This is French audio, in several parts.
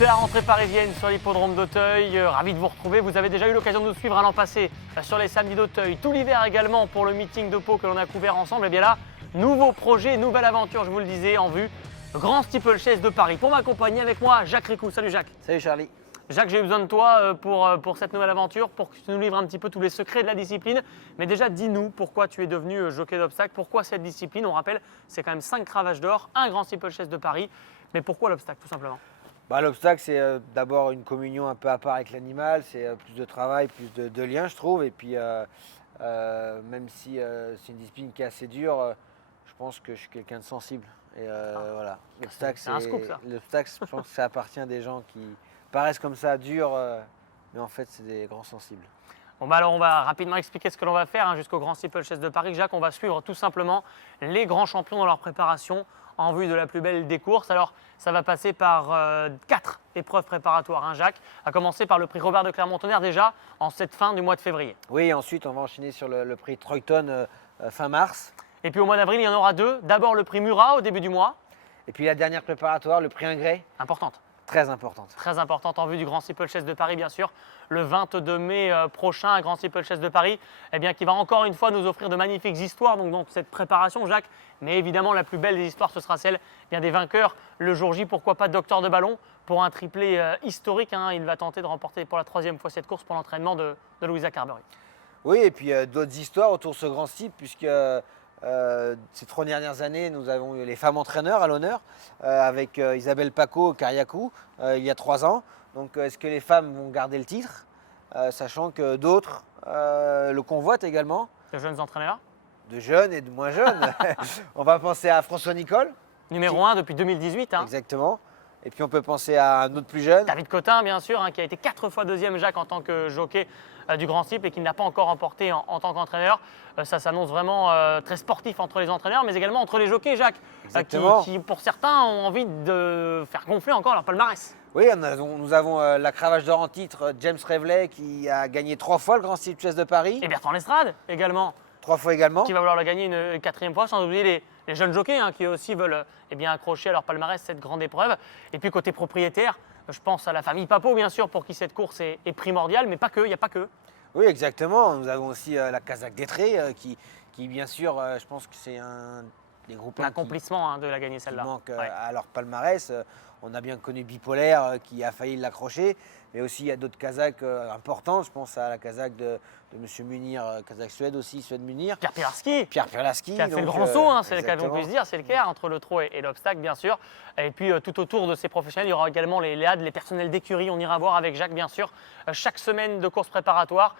C'est la rentrée parisienne sur l'hippodrome d'Auteuil. Ravi de vous retrouver. Vous avez déjà eu l'occasion de nous suivre à l'an passé sur les samedis d'Auteuil. Tout l'hiver également pour le meeting de Pau que l'on a couvert ensemble. Et bien là, nouveau projet, nouvelle aventure, je vous le disais, en vue. Grand steeplechase de Paris. Pour m'accompagner avec moi, Jacques Ricou. Salut Jacques. Salut Charlie. Jacques, j'ai eu besoin de toi pour cette nouvelle aventure, pour que tu nous livres un petit peu tous les secrets de la discipline. Mais déjà, dis-nous pourquoi tu es devenu jockey d'obstacle, pourquoi cette discipline. On rappelle, c'est quand même 5 cravages d'or, un grand steeplechase de Paris. Mais pourquoi l'obstacle, tout simplement? L'obstacle, c'est d'abord une communion un peu à part avec l'animal, c'est plus de travail, plus de liens, je trouve. Et puis, même si c'est une discipline qui est assez dure, je pense que je suis quelqu'un de sensible. Et voilà, l'obstacle, c'est un scoop, ça. L'obstacle, je pense que ça appartient à des gens qui paraissent comme ça durs, mais en fait, c'est des grands sensibles. Bon bah alors on va rapidement expliquer ce que l'on va faire jusqu'au Grand Steeplechase de Paris. Jacques, on va suivre tout simplement les grands champions dans leur préparation en vue de la plus belle des courses. Alors ça va passer par 4 épreuves préparatoires, Jacques, à commencer par le prix Robert de Clermont-Tonnerre déjà en cette fin du mois de février. Oui, et ensuite on va enchaîner sur le prix Troyton fin mars. Et puis au mois d'avril, il y en aura 2. D'abord le prix Murat au début du mois. Et puis la dernière préparatoire, le prix Ingré. Importante. Très importante. Très importante en vue du Grand Steeplechase de Paris, bien sûr. Le 22 mai prochain, un Grand Steeplechase de Paris, qui va encore une fois nous offrir de magnifiques histoires. Donc cette préparation, Jacques. Mais évidemment, la plus belle des histoires, ce sera celle des vainqueurs. Le jour J, pourquoi pas Docteur de Ballon pour un triplé historique. Il va tenter de remporter pour la 3e fois cette course pour l'entraînement de Louisa Carberry. Oui, et puis d'autres histoires autour de ce grand steep, puisque ces 3 dernières années, nous avons eu les femmes entraîneurs à l'honneur avec Isabelle Paco Cariacou il y a 3 ans. Donc est-ce que les femmes vont garder le titre, sachant que d'autres le convoitent également? De jeunes entraîneurs. De jeunes et de moins jeunes. On va penser à François Nicole. Numéro 1 depuis 2018. Exactement. Et puis on peut penser à un autre plus jeune. David Cotin, bien sûr, qui a été 4 fois 2e, Jacques, en tant que jockey du Grand Steeple et qui n'a pas encore remporté en tant qu'entraîneur. Ça s'annonce vraiment très sportif entre les entraîneurs, mais également entre les jockeys, Jacques, qui, pour certains, ont envie de faire gonfler encore leur palmarès. Oui, nous avons la cravache d'or en titre, James Reveley, qui a gagné 3 fois le Grand Steeplechase de Paris. Et Bertrand Lestrade, également. 3 fois également. Qui va vouloir le gagner une 4e fois, sans oublier les jeunes jockeys qui aussi veulent accrocher à leur palmarès cette grande épreuve. Et puis côté propriétaire, je pense à la famille Papo, bien sûr, pour qui cette course est primordiale, mais pas que, il n'y a pas que. Oui, exactement. Nous avons aussi la Casaque d'Etré, qui bien sûr, je pense que c'est un des groupes. L'accomplissement de la gagner celle-là. Manque à leur palmarès. On a bien connu Bipolaire qui a failli l'accrocher, mais aussi il y a d'autres Kazakhs importants. Je pense à la Kazakh de M. Munir, Kazakh Suède aussi, Suède Munir. Pierre Pilarski. Pierre Pilarski. Qui a fait le grand saut, c'est le cas qu'on puisse dire, c'est le Caire, entre le trot et l'obstacle, bien sûr. Et puis tout autour de ces professionnels, il y aura également les LEAD, les personnels d'écurie. On ira voir avec Jacques, bien sûr, chaque semaine de course préparatoire,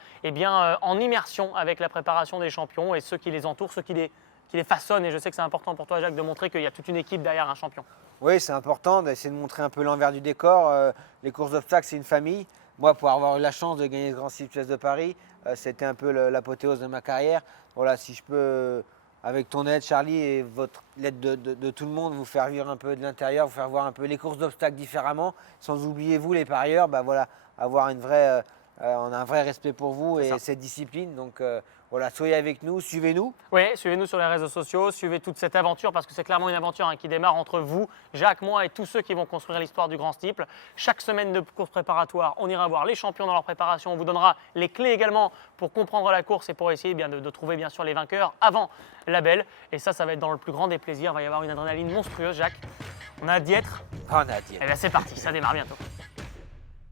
en immersion avec la préparation des champions et ceux qui les entourent, ceux qui les façonnent. Et je sais que c'est important pour toi, Jacques, de montrer qu'il y a toute une équipe derrière un champion. Oui, c'est important d'essayer de montrer un peu l'envers du décor. Les courses d'obstacles, c'est une famille. Moi, pour avoir eu la chance de gagner le Grand Steeplechase de Paris, c'était un peu l'apothéose de ma carrière. Voilà, si je peux, avec ton aide, Charlie, et l'aide de tout le monde, vous faire vivre un peu de l'intérieur, vous faire voir un peu les courses d'obstacles différemment, sans oublier vous, les parieurs, avoir on a un vrai respect pour vous et cette discipline. Donc voilà, soyez avec nous, suivez-nous. Oui, suivez-nous sur les réseaux sociaux, suivez toute cette aventure parce que c'est clairement une aventure qui démarre entre vous, Jacques, moi et tous ceux qui vont construire l'histoire du Grand Steeple. Chaque semaine de course préparatoire, on ira voir les champions dans leur préparation. On vous donnera les clés également pour comprendre la course et pour essayer de trouver bien sûr les vainqueurs avant la belle. Et ça va être dans le plus grand des plaisirs. Il va y avoir une adrénaline monstrueuse, Jacques. On a hâte d'y être. On a hâte d'y être. Et bien c'est parti, ça démarre bientôt.